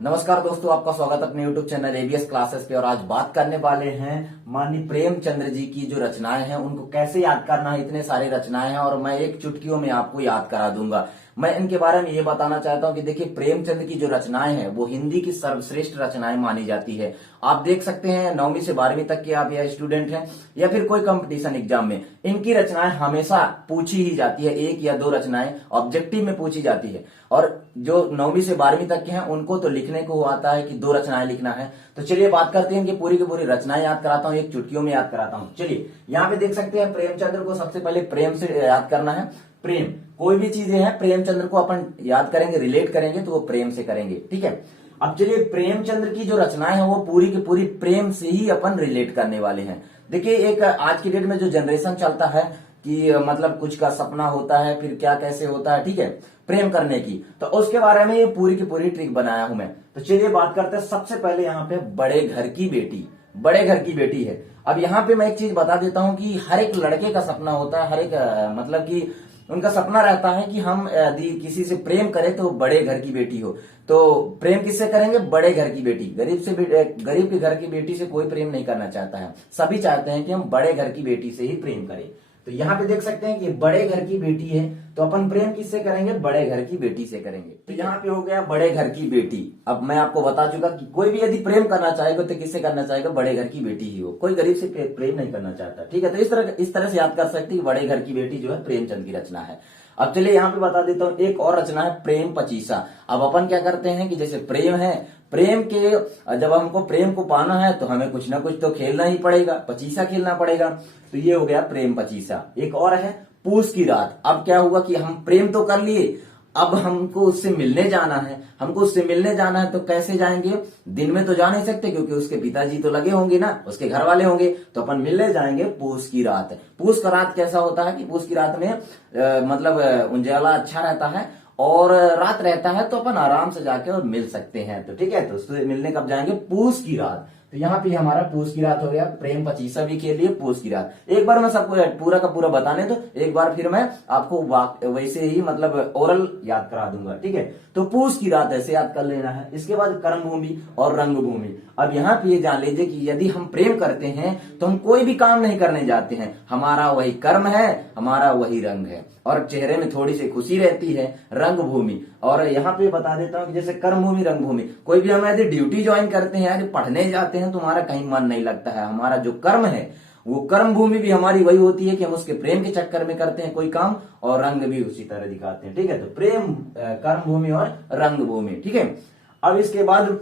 नमस्कार दोस्तों, आपका स्वागत अपने YouTube चैनल एबीएस क्लासेस पे। और आज बात करने वाले हैं माननीय प्रेमचंद्र जी की जो रचनाएं हैं उनको कैसे याद करना है। इतने सारे रचनाएं हैं और मैं एक चुटकियों में आपको याद करा दूंगा। मैं इनके बारे में ये बताना चाहता हूं कि देखिए, प्रेमचंद की जो रचनाएं हैं वो हिंदी की सर्वश्रेष्ठ रचनाएं मानी जाती है। आप देख सकते हैं 9वीं से 12वीं तक के आप या स्टूडेंट हैं या फिर कोई कंपटीशन एग्जाम में, इनकी रचनाएं हमेशा पूछी ही जाती है। एक या दो रचनाएं ऑब्जेक्टिव में पूछी जाती है और जो 9वीं से 12वीं तक के हैं उनको तो लिखने को आता है कि 2 रचनाएं लिखना है। तो चलिए बात करते हैं कि पूरी की पूरी रचनाएं याद कराता हूं, एक चुटकियों में याद कराता हूं। चलिए यहाँ पे देख सकते हैं प्रेमचंद्र को सबसे पहले प्रेम से याद करना है। प्रेम, कोई भी चीजें हैं प्रेमचंद्र को अपन याद करेंगे, रिलेट करेंगे तो वो प्रेम से करेंगे। ठीक है, अब चलिए प्रेमचंद्र की जो रचनाएं हैं वो पूरी की पूरी प्रेम से ही अपन रिलेट करने वाले हैं। देखिए, एक आज की डेट में जो जनरेशन चलता है कि मतलब कुछ का सपना होता है, फिर क्या कैसे होता है, ठीक है, प्रेम करने की, तो उसके बारे में ये पूरी की पूरी ट्रिक बनाया हूं मैं। तो चलिए बात करते हैं। सबसे पहले यहाँ पे बड़े घर की बेटी, बड़े घर की बेटी है। अब यहाँ पे मैं एक चीज बता देता हूं कि हर एक लड़के का सपना होता है, हर एक मतलब कि उनका सपना रहता है कि हम यदि किसी से प्रेम करें तो बड़े घर की बेटी हो। तो प्रेम किससे करेंगे? बड़े घर की बेटी। गरीब के घर की बेटी से कोई प्रेम नहीं करना चाहता है, सभी चाहते हैं कि हम बड़े घर की बेटी से ही प्रेम करें। तो यहाँ पे देख सकते हैं कि बड़े घर की बेटी है, तो अपन प्रेम किससे करेंगे? बड़े घर की बेटी से करेंगे। तो यहाँ पे हो गया बड़े घर की बेटी। अब मैं आपको बता चुका कि कोई भी यदि प्रेम करना चाहेगा तो किससे करना चाहेगा? बड़े घर की बेटी ही हो, कोई गरीब से प्रेम नहीं करना चाहता। ठीक है, तो इस तरह से याद कर सकते हैं बड़े घर की बेटी जो है प्रेमचंद की रचना है। अब चलिए यहाँ पे बता देता हूँ, एक और रचना है प्रेम पचीसा। अब अपन क्या करते हैं कि जैसे प्रेम है, प्रेम के जब हमको प्रेम को पाना है तो हमें कुछ ना कुछ तो खेलना ही पड़ेगा, पचीसा खेलना पड़ेगा। तो ये हो गया प्रेम पचीसा। एक और है पूस की रात। अब क्या हुआ कि हम प्रेम तो कर लिए, अब हमको उससे मिलने जाना है। हमको उससे मिलने जाना है तो कैसे जाएंगे? दिन में तो जा नहीं सकते क्योंकि उसके पिताजी तो लगे होंगे ना, उसके घर वाले होंगे, तो अपन मिलने जाएंगे पूस की रात। पूस का रात कैसा होता है कि पूस की रात में मतलब उजाला अच्छा रहता है और रात रहता है, तो अपन आराम से जाके और मिल सकते हैं। तो ठीक है, तो उससे मिलने कब जाएंगे? पूस की रात। तो यहाँ पे हमारा पूस की रात हो गया। प्रेम पचीसा भी खेल लिए, पूस की रात। एक बार मैं सबको पूरा का पूरा बताने दो, एक बार फिर मैं आपको वैसे ही मतलब ओरल याद करा दूंगा। ठीक है, तो पूस की रात ऐसे याद कर लेना है। इसके बाद कर्म भूमि और रंग भूमि। अब यहाँ पे ये जान लीजिए कि यदि हम प्रेम करते हैं तो हम कोई भी काम नहीं करने जाते हैं, हमारा वही कर्म है, हमारा वही रंग है और चेहरे में थोड़ी सी खुशी रहती है, रंग भूमि। और यहाँ पे बता देता हूँ कि जैसे कर्म भूमि रंग भूमि, कोई भी हम यदि ड्यूटी ज्वाइन करते हैं, यदि पढ़ने जाते हैं तो हमारा कहीं मन नहीं लगता है। हमारा जो कर्म है वो कर्म भूमि भी हमारी वही होती है कि हम उसके प्रेम के चक्कर में करते हैं कोई काम, और रंग भी उसी तरह दिखाते हैं। ठीक है, तो प्रेम, कर्म भूमि और रंग भूमि। ठीक है, अब इसके बाद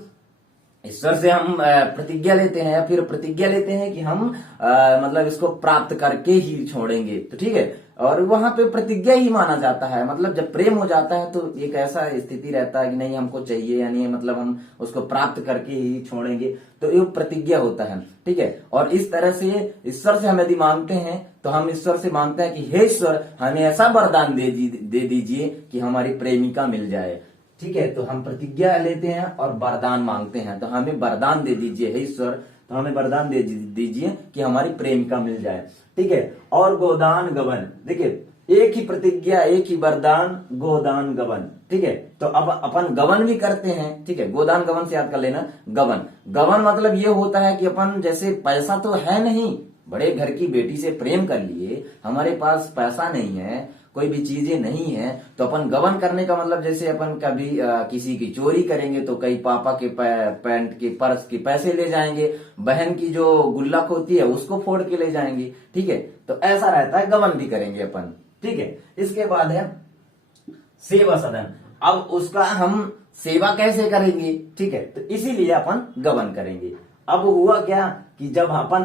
ईश्वर से हम प्रतिज्ञा लेते हैं या फिर प्रतिज्ञा लेते हैं कि हम मतलब इसको प्राप्त करके ही छोड़ेंगे। तो ठीक है, और वहां पे प्रतिज्ञा ही माना जाता है। मतलब जब प्रेम हो जाता है तो एक ऐसा स्थिति रहता है कि नहीं हमको चाहिए, यानी मतलब हम उसको प्राप्त करके ही छोड़ेंगे, तो ये प्रतिज्ञा होता है। ठीक है, और इस तरह से ईश्वर से हम यदि मांगते हैं तो हम ईश्वर से मांगते हैं कि हे ईश्वर, हमें ऐसा वरदान दे दीजिए कि हमारी प्रेमिका मिल जाए। ठीक है, तो हम प्रतिज्ञा लेते हैं और वरदान मांगते हैं, तो हमें वरदान दे दीजिए हे ईश्वर, तो हमें वरदान दे दीजिए कि हमारी प्रेमिका मिल जाए। ठीक है, और गोदान गबन, देखिए एक ही प्रतिज्ञा, एक ही वरदान, गोदान गबन। ठीक है, तो अब अपन गबन भी करते हैं। ठीक है, गोदान गबन से याद कर लेना। गबन, गबन मतलब ये होता है कि अपन जैसे पैसा तो है नहीं, बड़े घर की बेटी से प्रेम कर लिए, हमारे पास पैसा नहीं है, कोई भी चीजें नहीं है, तो अपन गबन करने का मतलब जैसे अपन कभी किसी की चोरी करेंगे तो कई पापा के पैंट के पर्स के पैसे ले जाएंगे, बहन की जो गुल्लक होती है उसको फोड़ के ले जाएंगे। ठीक है, तो ऐसा रहता है, गबन भी करेंगे अपन। ठीक है, इसके बाद है सेवा सदन। अब उसका हम सेवा कैसे करेंगे? ठीक है, तो इसीलिए अपन गबन करेंगे। अब हुआ क्या कि जब अपन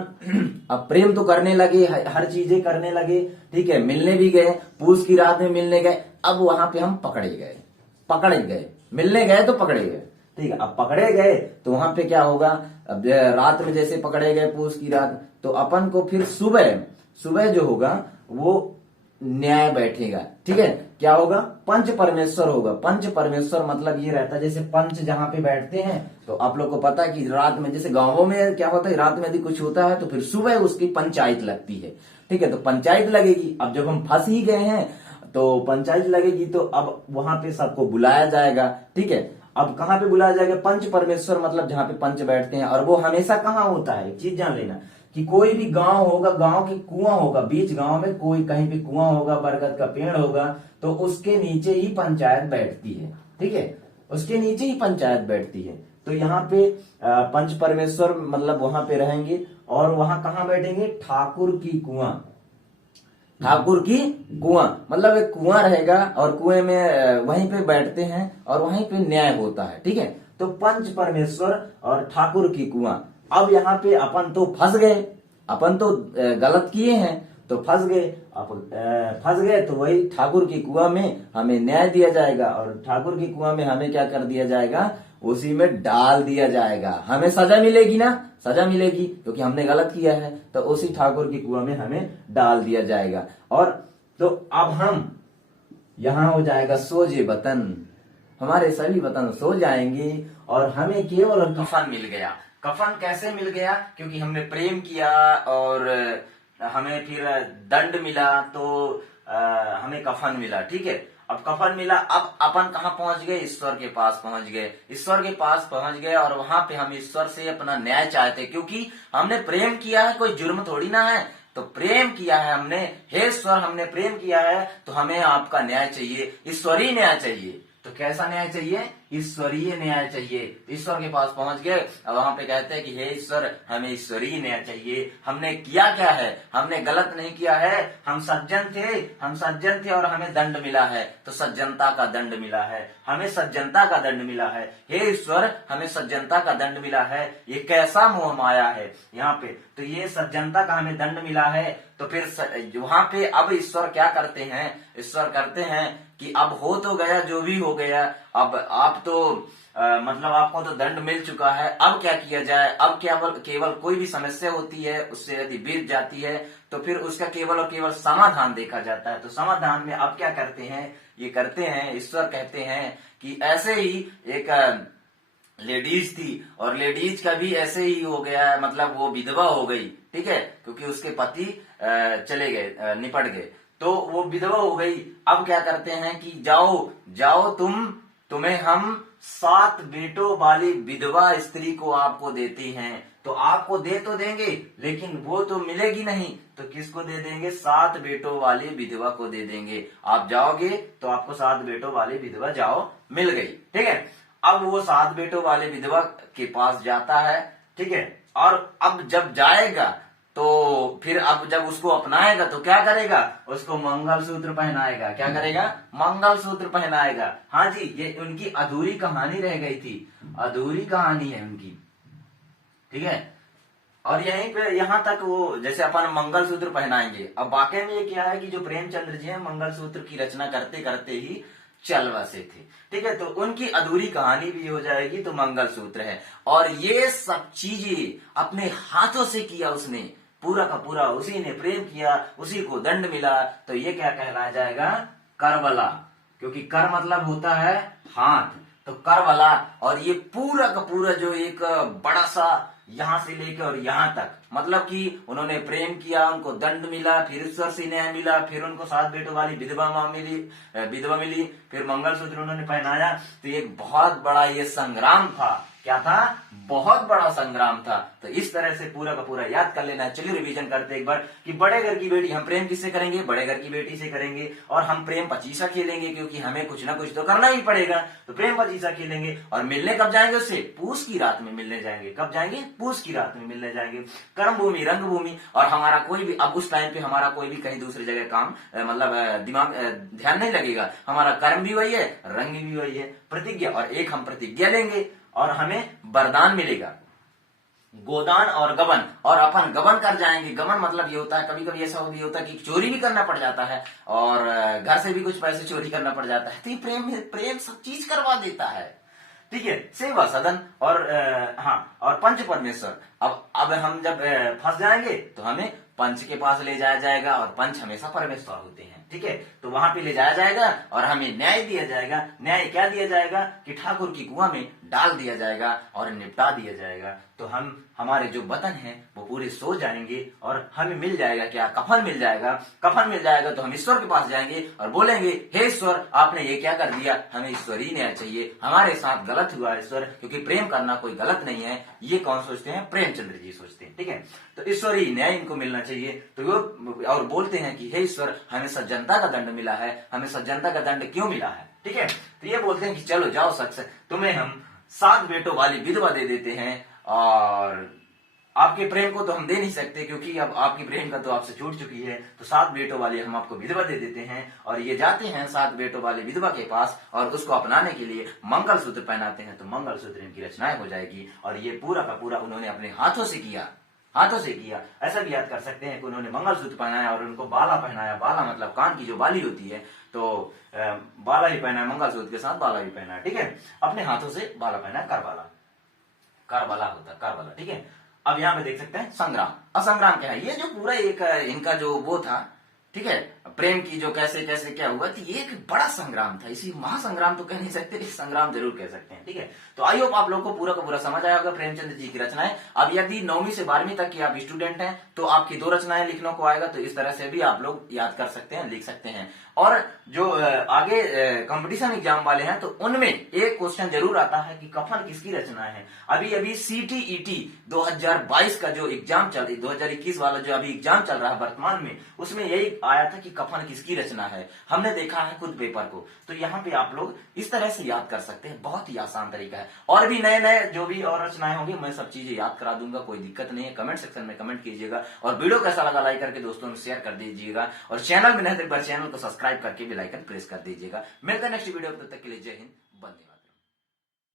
अब प्रेम तो करने लगे, हर चीजें करने लगे, ठीक है, मिलने भी गए, पूस की रात में मिलने गए, अब वहां पे हम पकड़े गए, मिलने गए तो पकड़े गए। ठीक है, अब पकड़े गए तो वहां पे क्या होगा? अब रात में जैसे पकड़े गए पूस की रात, तो अपन को फिर सुबह जो होगा वो न्याय बैठेगा। ठीक है, क्या होगा? पंच परमेश्वर होगा। पंच परमेश्वर मतलब ये रहता है जैसे पंच जहां पे बैठते हैं, तो आप लोग को पता है कि रात में जैसे गांवों में क्या होता है, रात में यदि कुछ होता है तो फिर सुबह उसकी पंचायत लगती है। ठीक है, तो पंचायत लगेगी। अब जब हम फंस ही गए हैं तो पंचायत लगेगी, तो अब वहां पे सबको बुलाया जाएगा। ठीक है, अब कहाँ पे बुलाया जाएगा? पंच परमेश्वर, मतलब जहाँ पे पंच बैठते हैं। और वो हमेशा कहाँ होता है, एक चीज जान लेना कि कोई भी गांव होगा, गांव के कुआं होगा, बीच गांव में कोई कहीं भी कुआं होगा, बरगद का पेड़ होगा, तो उसके नीचे ही पंचायत बैठती है। ठीक है, उसके नीचे ही पंचायत बैठती है। तो यहाँ पे पंच परमेश्वर मतलब वहां पे रहेंगे। और वहां कहाँ बैठेंगे? ठाकुर की कुआं, ठाकुर की कुआं मतलब एक कुआं रहेगा और कुएं में वहीं पे बैठते हैं और वहीं पे न्याय होता है। ठीक है, तो पंच परमेश्वर और ठाकुर की कुआं। अब यहाँ पे अपन तो फंस गए, अपन तो गलत किए हैं तो फंस गए। अब फंस गए तो वही ठाकुर की कुआं में हमें न्याय दिया जाएगा और ठाकुर की कुआं में हमें क्या कर दिया जाएगा? उसी में डाल दिया जाएगा। हमें सजा मिलेगी ना, सजा मिलेगी क्योंकि हमने गलत किया है। तो उसी ठाकुर की कुआं में हमें डाल दिया जाएगा। और तो अब हम यहां हो जाएगा सोजे वतन, हमारे सभी वतन सो जाएंगे और हमें केवल कफन मिल गया। कफन कैसे मिल गया? क्योंकि हमने प्रेम किया और हमें फिर दंड मिला, तो हमें कफन मिला। ठीक है, अब कफन मिला, अब अपन कहाँ पहुंच गए? ईश्वर के पास पहुंच गए। ईश्वर के पास पहुंच गए और वहां पे हम ईश्वर से अपना न्याय चाहते, क्योंकि हमने प्रेम किया है, कोई जुर्म थोड़ी ना है। तो प्रेम किया है हमने, हे ईश्वर हमने प्रेम किया है तो हमें आपका न्याय चाहिए, ईश्वरीय न्याय चाहिए। तो कैसा न्याय चाहिए? ईश्वरीय न्याय चाहिए। ईश्वर के पास पहुंच गए और वहां पे कहते हैं कि हे ईश्वर हमें ईश्वरीय न्याय चाहिए। हमने किया क्या है? हमने गलत नहीं किया है, हम सज्जन थे और हमें दंड मिला है, तो सज्जनता का दंड मिला है, हमें सज्जनता का दंड मिला है। हे ईश्वर हमें सज्जनता का दंड मिला है। ये कैसा मोह माया है यहाँ पे? तो ये सज्जनता का हमें दंड मिला है। तो फिर वहां पे अब ईश्वर क्या करते हैं? ईश्वर करते हैं कि अब हो तो गया जो भी हो गया, अब आप तो मतलब आपको तो दंड मिल चुका है, अब क्या किया जाए? अब केवल कोई भी समस्या होती है, उससे यदि बीत जाती है तो फिर उसका केवल और केवल समाधान देखा जाता है। तो समाधान में अब क्या करते हैं? ये करते हैं, ईश्वर कहते हैं कि ऐसे ही एक लेडीज थी और लेडीज का भी ऐसे ही हो गया, मतलब वो विधवा हो गई। ठीक है, क्योंकि उसके पति चले गए, निपट गए, तो वो विधवा हो गई। अब क्या करते हैं कि जाओ जाओ तुम्हें हम 7 बेटों वाली विधवा स्त्री को आपको देती हैं। तो आपको दे तो देंगे लेकिन वो तो मिलेगी नहीं, तो किसको दे देंगे? 7 बेटों वाली विधवा को दे देंगे। आप जाओगे तो आपको 7 बेटों वाली विधवा जाओ मिल गई। ठीक है, अब वो 7 बेटों वाले विधवा के पास जाता है। ठीक है, और अब जब जाएगा तो फिर अब जब उसको अपनाएगा तो क्या करेगा? उसको मंगलसूत्र पहनाएगा। क्या करेगा? मंगलसूत्र पहनाएगा। हाँ जी, ये उनकी अधूरी कहानी रह गई थी, अधूरी कहानी है उनकी। ठीक है, और यहीं पे यहाँ तक वो जैसे अपन मंगलसूत्र पहनाएंगे। अब वाकई में ये क्या है कि जो प्रेमचंद्र जी हैं मंगलसूत्र की रचना करते करते ही चल बसे थे। ठीक है, तो उनकी अधूरी कहानी भी हो जाएगी, तो मंगलसूत्र है। और ये सब चीजें अपने हाथों से किया उसने, पूरा का पूरा उसी ने प्रेम किया, उसी को दंड मिला। तो ये क्या कहलाया जाएगा? करबला, क्योंकि कर मतलब होता है हाथ, तो करबला। और ये पूरा का पूरा जो एक बड़ा सा यहां से लेकर और यहां तक, मतलब कि उन्होंने प्रेम किया, उनको दंड मिला, फिर ईश्वर से न्याय मिला, फिर उनको 7 बेटों वाली विधवा मिली, फिर मंगलसूत्र उन्होंने पहनाया। तो एक बहुत बड़ा ये संग्राम था। क्या था? बहुत बड़ा संग्राम था। तो इस तरह से पूरा का पूरा याद कर लेना है। चलिए रिवीजन करते एक बार कि बड़े घर की बेटी, हम प्रेम किससे करेंगे? बड़े घर की बेटी से करेंगे। और हम प्रेम पचीसा खेलेंगे, क्योंकि हमें कुछ ना कुछ तो करना ही पड़ेगा। तो प्रेम पचीसा खेलेंगे और मिलने कब जाएंगे उससे? पूस की रात में मिलने जाएंगे। कब जाएंगे? पूस की रात में मिलने जाएंगे। कर्म भूमि रंग भूमि। और हमारा कोई भी अब उस टाइम पे हमारा कोई भी कहीं दूसरी जगह काम मतलब दिमाग ध्यान नहीं लगेगा। हमारा कर्म भी वही है, रंग भी वही है, प्रतिज्ञा। और एक हम प्रतिज्ञा लेंगे और हमें वरदान मिलेगा, गोदान और गबन। और अपन गबन कर जाएंगे। गबन मतलब ये होता है, कभी कभी ऐसा भी होता है कि चोरी भी करना पड़ जाता है और घर से भी कुछ पैसे चोरी करना पड़ जाता है। तो ये प्रेम सब चीज करवा देता है। ठीक है, सेवा सदन और हाँ, और पंच परमेश्वर। अब हम जब फंस जाएंगे तो हमें पंच के पास ले जाया जाएगा और पंच हमेशा परमेश्वर होते हैं। ठीक है। तो वहां पे ले जाया जाएगा और हमें न्याय दिया जाएगा। न्याय क्या दिया जाएगा कि ठाकुर की कुआं में डाल दिया जाएगा और निपटा दिया जाएगा। तो हम हमारे जो वतन है वो पूरे सो जाएंगे और हमें मिल जाएगा क्या, कफन मिल जाएगा। कफन मिल जाएगा तो हम ईश्वर के पास जाएंगे और बोलेंगे हे ईश्वर आपने ये क्या कर दिया, हमें ईश्वरीय न्याय चाहिए, हमारे साथ गलत हुआ ईश्वर, क्योंकि प्रेम करना कोई गलत नहीं है। ये कौन सोचते हैं, प्रेमचंद्र जी सोचते हैं, ठीक है। तो ईश्वरीय न्याय इनको मिलना चाहिए। तो वो और बोलते हैं कि हे ईश्वर हमें सज्जनता का दंड मिला है, हमें सज्जनता का दंड क्यों मिला है, ठीक है। तो ये बोलते हैं कि चलो जाओ शख्स, तुम्हें हम 7 बेटों वाली विधवा दे देते हैं और आपके प्रेम को तो हम दे नहीं सकते क्योंकि अब आपकी प्रेम का तो आपसे छूट चुकी है। तो 7 बेटों वाली हम आपको विधवा दे देते हैं। और ये जाते हैं 7 बेटों वाली विधवा के पास और उसको अपनाने के लिए मंगलसूत्र पहनाते हैं। तो मंगलसूत्र इनकी रचनाएं हो जाएगी। और ये पूरा का पूरा उन्होंने अपने हाथों से किया, हाथों से किया। ऐसा भी याद कर सकते हैं कि उन्होंने मंगलसूत्र पहनाया और उनको बाला पहनाया। बाला मतलब कान की जो बाली होती है, तो बाला ही पहना है, मंगलसूत्र के साथ बाला भी पहना है, ठीक है। अपने हाथों से बाला पहना है, करबाला, करबाला होता है, करबाला, ठीक है। अब यहाँ पे देख सकते हैं संग्राम। असंग्राम क्या है, ये जो पूरा एक इनका जो वो था, ठीक है, प्रेम की जो कैसे कैसे क्या हुआ, तो ये एक बड़ा संग्राम था। इसी महासंग्राम तो कह नहीं सकते, लेकिन संग्राम जरूर कह सकते हैं, ठीक है। तो आई होप आप लोग को पूरा का पूरा समझ आया होगा प्रेमचंद जी की रचनाएं। अब यदि 9वीं से 12वीं तक की आप स्टूडेंट हैं तो आपकी 2 रचनाएं लिखने को आएगा, तो इस तरह से भी आप लोग याद कर सकते हैं, लिख सकते हैं। और जो आगे कंपटीशन एग्जाम वाले हैं तो उनमें एक क्वेश्चन जरूर आता है कि कफन किसकी रचना है। अभी अभी CTET 2022 का जो एग्जाम चल 2021 वाला जो अभी एग्जाम चल रहा है वर्तमान में, उसमें यही आया था कि कफन किसकी रचना है। हमने देखा है खुद पेपर को। तो यहाँ पे आप लोग इस तरह से याद कर सकते हैं, बहुत ही आसान तरीका है। और भी नए नए जो भी और रचनाएं होंगी मैं सब चीजें याद करा दूंगा, कोई दिक्कत नहीं है। कमेंट सेक्शन में कमेंट कीजिएगा और वीडियो कैसा लगा लाइक करके दोस्तों में शेयर कर दीजिएगा। और चैनल में नए तो एक बार चैनल को सब्सक्राइब करके बेल आइकन प्रेस कर दीजिएगा। मिलते हैं नेक्स्ट वीडियो, तब तक के लिए जय हिंद, वंदे।